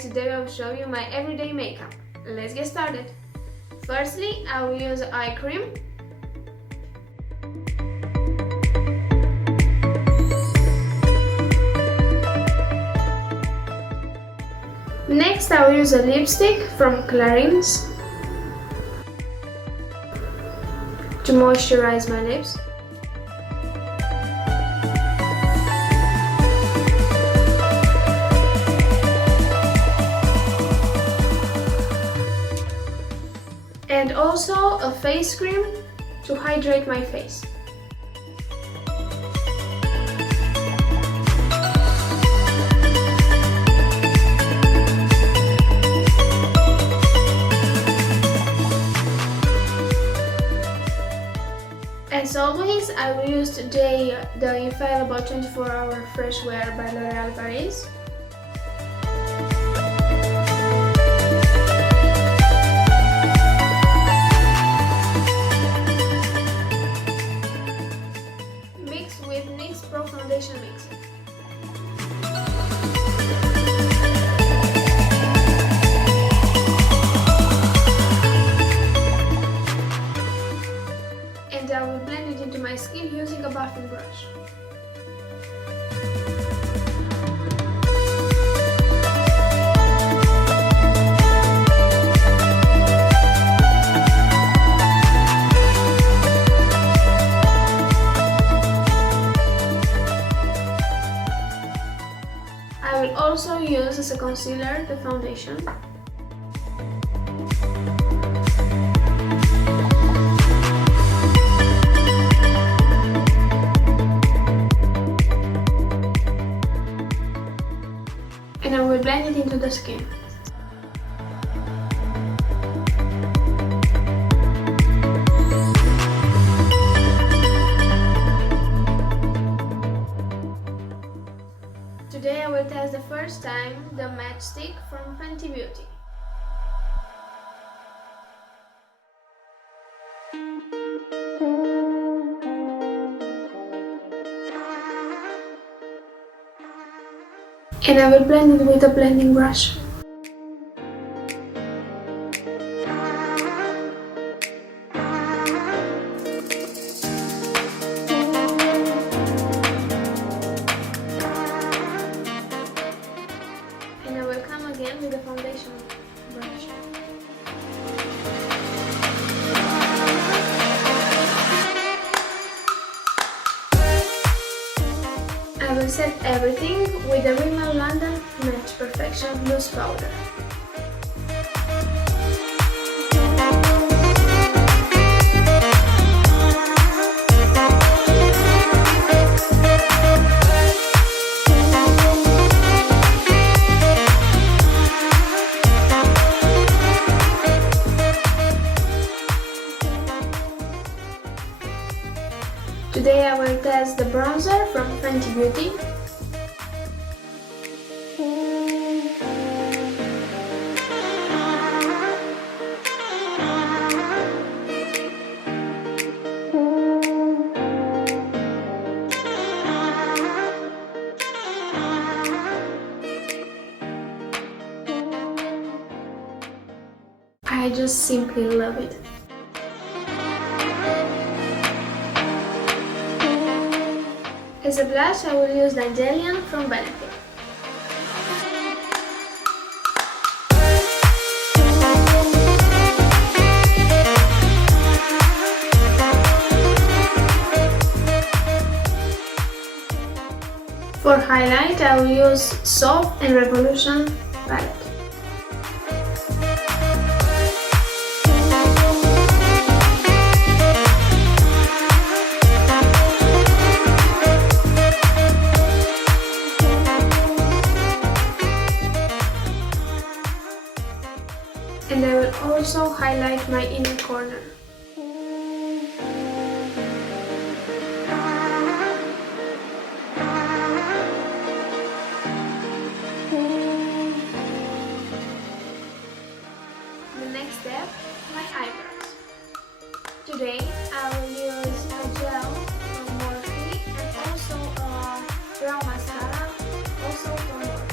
guys, today I will show you my everyday makeup. Let's get started. Firstly, I will use eye cream. Next, I will use a lipstick from Clarins to moisturize my lips. And also a face cream to hydrate my face. As always, I will use today the Infaillible 24-Hour Fresh Wear by L'Oreal Paris. Mixed with NYX Pro Foundation Mixer. And I will blend it into my skin using a buffing brush. I will also use as a concealer the foundation. And I will blend it into the skin. Today I will test the first time the matchstick from Fenty Beauty. And I will blend it with a blending brush. And I will come again with the foundation brush. I will set everything with the Rimmel London Match Perfection Loose Powder. Today I will test the bronzer from Fenty Beauty. I just simply love it. As a blush, I will use Dandelion from Benefit. For highlight, I will use Soph and Revolution palette. And I will also highlight my inner corner. The next step, my eyebrows. Today I will use a gel from Morphe and also a brown mascara, also from Morphe.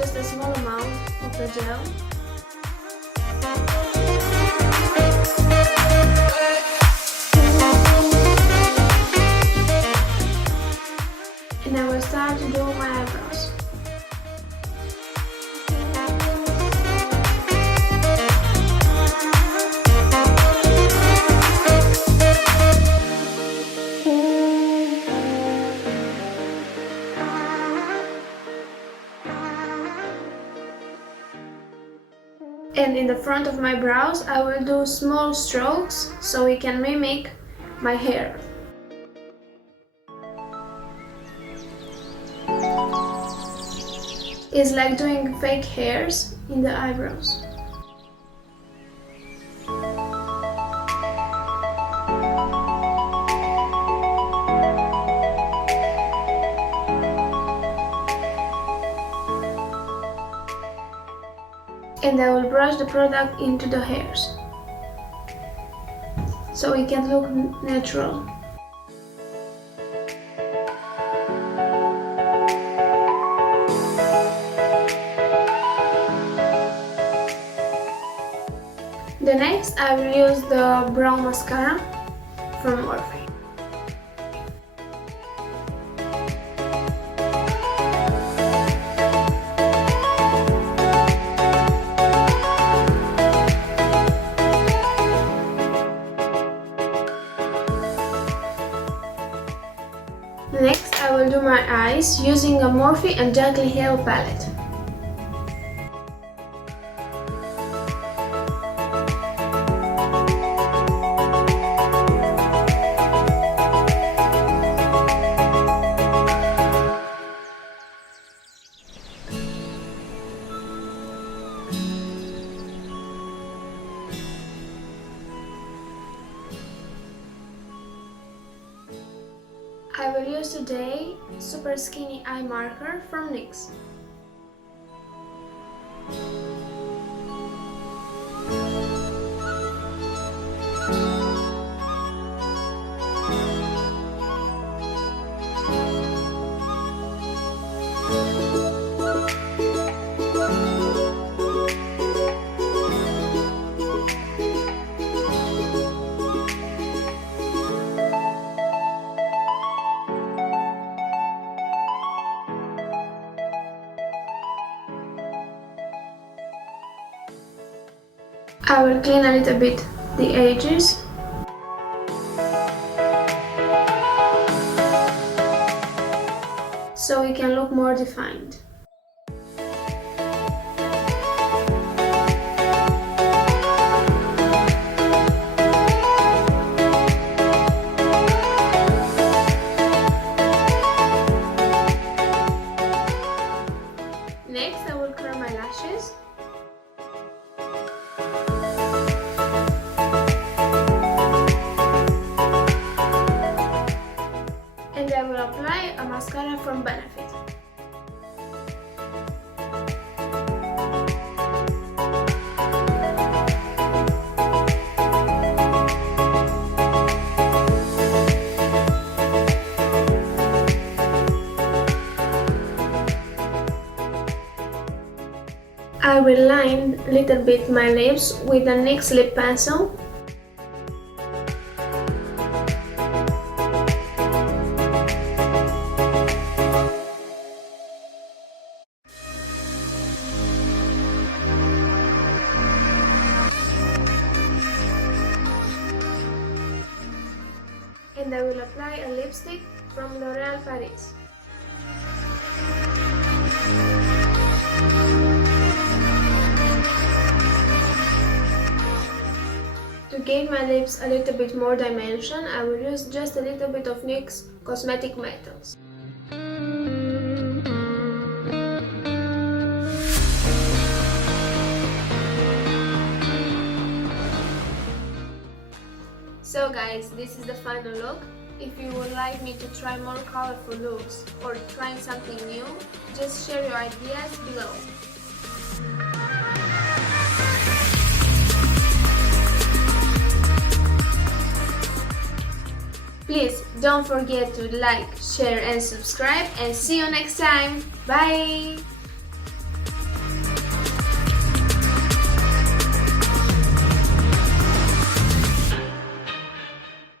just a small amount of the gel. And I will start to do my eyebrows. And in the front of my brows, I will do small strokes so it can mimic my hair. It's like doing fake hairs in the eyebrows. And I will brush the product into the hairs so it can look natural. The next I will use the brown mascara from Morphe. Next I will do my eyes using a Morphe and Jaclyn palette. I will use today Super Skinny Eye Marker from NYX. I will clean a little bit the edges. So it can look more defined. Next I will curl my lashes. And I will apply a mascara from Benefit. I will line a little bit my lips with a NYX lip pencil. And I will apply a lipstick from L'Oreal Paris. To give my lips a little bit more dimension, I will use just a little bit of NYX Cosmic Metals. So guys, this is the final look. If you would like me to try more colorful looks or trying something new, just share your ideas below. Please don't forget to like, share and subscribe, and see you next time. Bye!